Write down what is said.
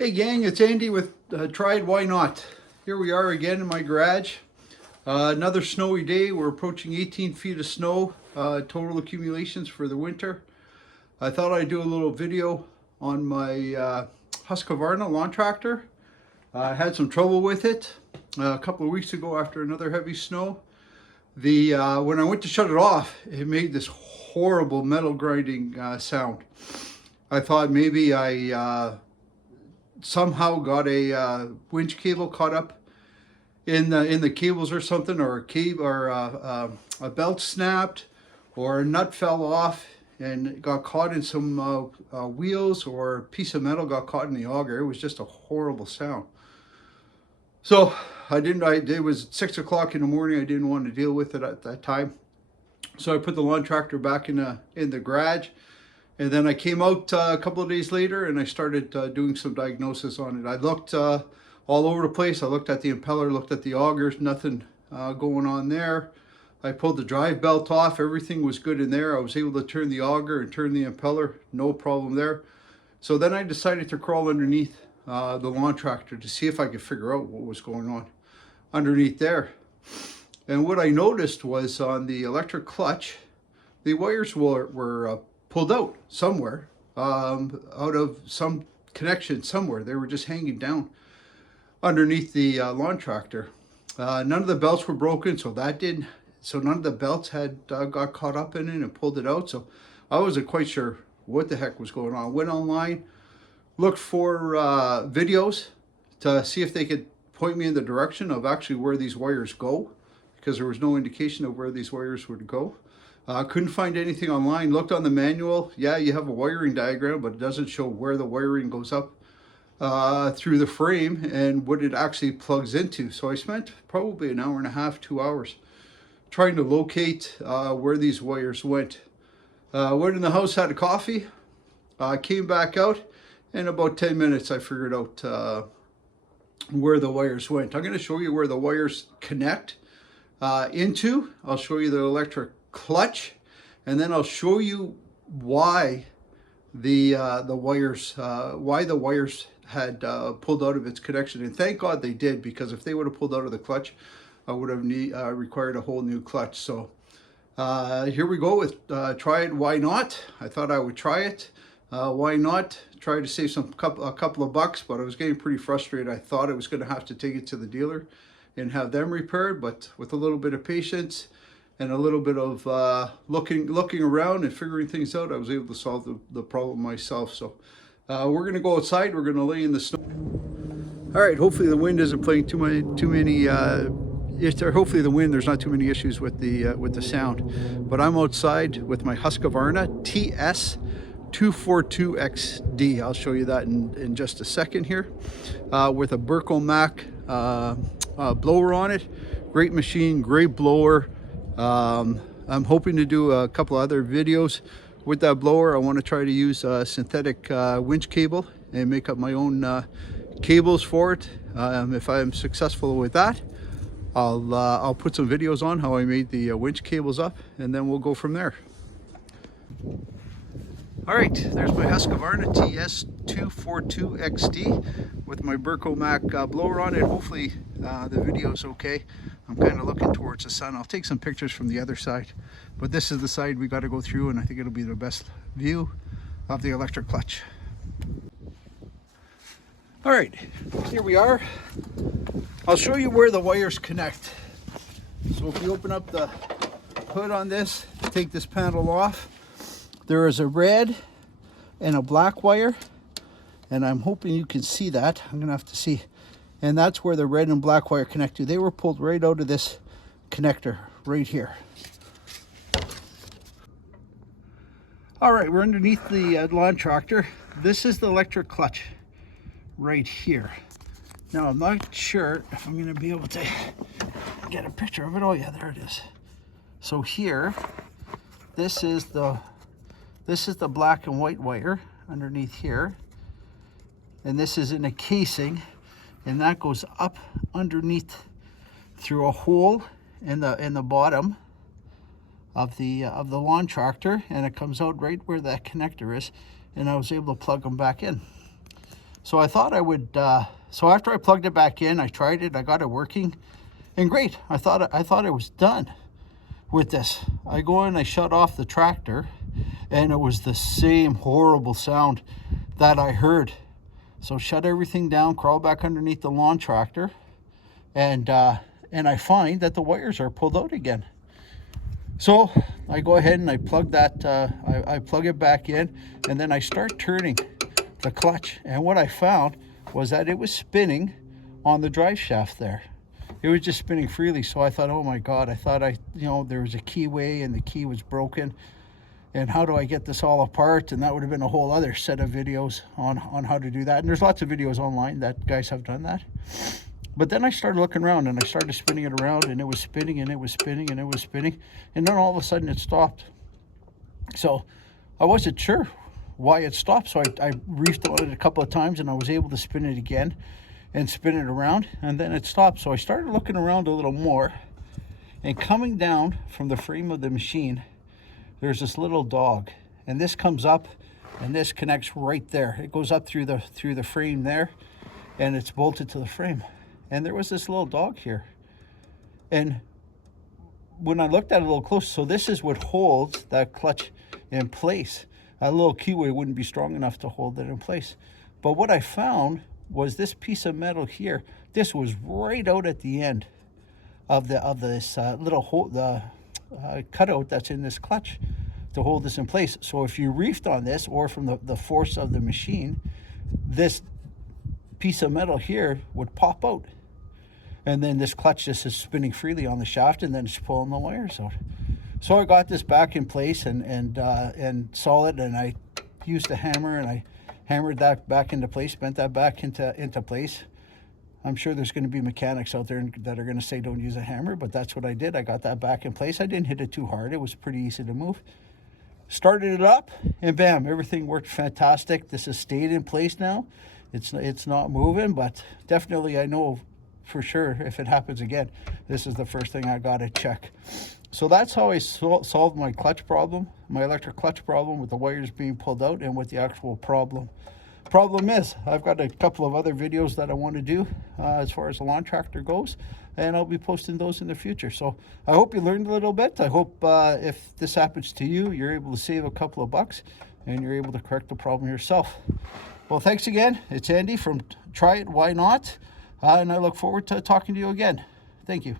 Hey gang, it's Andy with Tried Why Not. Here we are again in my garage. Another snowy day. We're approaching 18 feet of snow, total accumulations for the winter. I thought I'd do a little video on my Husqvarna lawn tractor. I had some trouble with it a couple of weeks ago after another heavy snow. When I went to shut it off, it made this horrible metal grinding sound. I thought maybe I somehow got a winch cable caught up in the cables or something, or a belt snapped, or a nut fell off and got caught in some wheels, or a piece of metal got caught in the auger. It was just a horrible sound. So it was 6 o'clock in the morning. I didn't want to deal with it at that time. So I put the lawn tractor back in the garage. And then I came out a couple of days later and I started doing some diagnosis on it. I looked all over the place. I looked at the impeller, looked at the augers, nothing going on there. I pulled the drive belt off. Everything was good in there. I was able to turn the auger and turn the impeller. No problem there. So then I decided to crawl underneath the lawn tractor to see if I could figure out what was going on underneath there. And what I noticed was on the electric clutch, the wires were pulled out somewhere, out of some connection somewhere. They were just hanging down underneath the lawn tractor. None of the belts were broken, so none of the belts had got caught up in it and pulled it out. So I wasn't quite sure what the heck was going on. Went online, looked for videos to see if they could point me in the direction of actually where these wires go, because there was no indication of where these wires would go. Couldn't find anything online. Looked on the manual. Yeah, you have a wiring diagram, but it doesn't show where the wiring goes up through the frame and what it actually plugs into. So I spent probably an hour and a half, 2 hours trying to locate where these wires went. Went in the house, had a coffee, came back out. In about 10 minutes, I figured out where the wires went. I'm going to show you where the wires connect into. I'll show you the electric clutch, and then I'll show you why the wires had pulled out of its connection. And thank God they did, because if they would have pulled out of the clutch, I would have required a whole new clutch. So here we go with Try It Why Not. I thought I would try it. Why not? Try to save a couple of bucks, but I was getting pretty frustrated. I thought I was going to have to take it to the dealer and have them repaired, but with a little bit of patience and a little bit of looking around and figuring things out, I was able to solve the problem myself. So we're going to go outside. We're going to lay in the snow. All right, hopefully the wind isn't playing too many hopefully the wind, there's not too many issues with the sound. But I'm outside with my Husqvarna TS242XD. I'll show you that in just a second here, with a Mac blower on it. Great machine, great blower. I'm hoping to do a couple other videos with that blower. I want to try to use a synthetic winch cable and make up my own cables for it. If I'm successful with that, I'll put some videos on how I made the winch cables up, and then we'll go from there. All right, there's my Husqvarna TS242XD with my Mac blower on it. Hopefully the video's okay. I'm kind of looking towards the sun. I'll take some pictures from the other side, but this is the side we got to go through, and I think it'll be the best view of the electric clutch. All right, here we are. I'll show you where the wires connect. So if you open up the hood on this, take this panel off, there is a red and a black wire, and I'm hoping you can see that. I'm gonna have to see. And that's where the red and black wire connect to. They were pulled right out of this connector right here. All right, we're underneath the lawn tractor. This is the electric clutch right here. Now I'm not sure if I'm gonna be able to get a picture of it. Oh yeah, there it is. So here, this is the black and white wire underneath here, and this is in a casing, and that goes up underneath through a hole in the bottom of the lawn tractor, and it comes out right where that connector is, and I was able to plug them back in. So I thought I would, so after I plugged it back in, I tried it, I got it working, and great. I thought it was done with this. I go in, I shut off the tractor, and it was the same horrible sound that I heard. So shut everything down, crawl back underneath the lawn tractor, and I find that the wires are pulled out again. So I go ahead and I plug that, I plug it back in, and then I start turning the clutch. And what I found was that it was spinning on the drive shaft there. It was just spinning freely. So I thought, oh my God, I thought there was a keyway and the key was broken. And how do I get this all apart? And that would have been a whole other set of videos on how to do that. And there's lots of videos online that guys have done that. But then I started looking around and I started spinning it around, and it was spinning and it was spinning and it was spinning. And then all of a sudden it stopped. So I wasn't sure why it stopped. So I reefed on it a couple of times and I was able to spin it again and spin it around, and then it stopped. So I started looking around a little more, and coming down from the frame of the machine, there's this little dog, and this comes up and this connects right there. It goes up through the frame there, and it's bolted to the frame. And there was this little dog here. And when I looked at it a little closer, so this is what holds that clutch in place. A little keyway wouldn't be strong enough to hold it in place. But what I found was this piece of metal here. This was right out at the end of this little hole, the cutout that's in this clutch to hold this in place. So if you reefed on this, or from the force of the machine, this piece of metal here would pop out. And then this clutch just is spinning freely on the shaft, and then it's pulling the wires out. So I got this back in place and solid, and I used a hammer and I hammered that back into place, bent that back into place. I'm sure there's going to be mechanics out there that are going to say don't use a hammer, but that's what I did. I got that back in place. I didn't hit it too hard. It was pretty easy to move. Started it up, and bam, everything worked fantastic. This has stayed in place now. It's not moving, but definitely I know for sure if it happens again, this is the first thing I got to check. So that's how I solved my clutch problem, my electric clutch problem, with the wires being pulled out, and with the actual problem. Problem is, I've got a couple of other videos that I want to do as far as the lawn tractor goes, and I'll be posting those in the future. So I hope you learned a little bit. I hope if this happens to you, you're able to save a couple of bucks and you're able to correct the problem yourself. Well, thanks again. It's Andy from Try It Why Not, and I look forward to talking to you again. Thank you.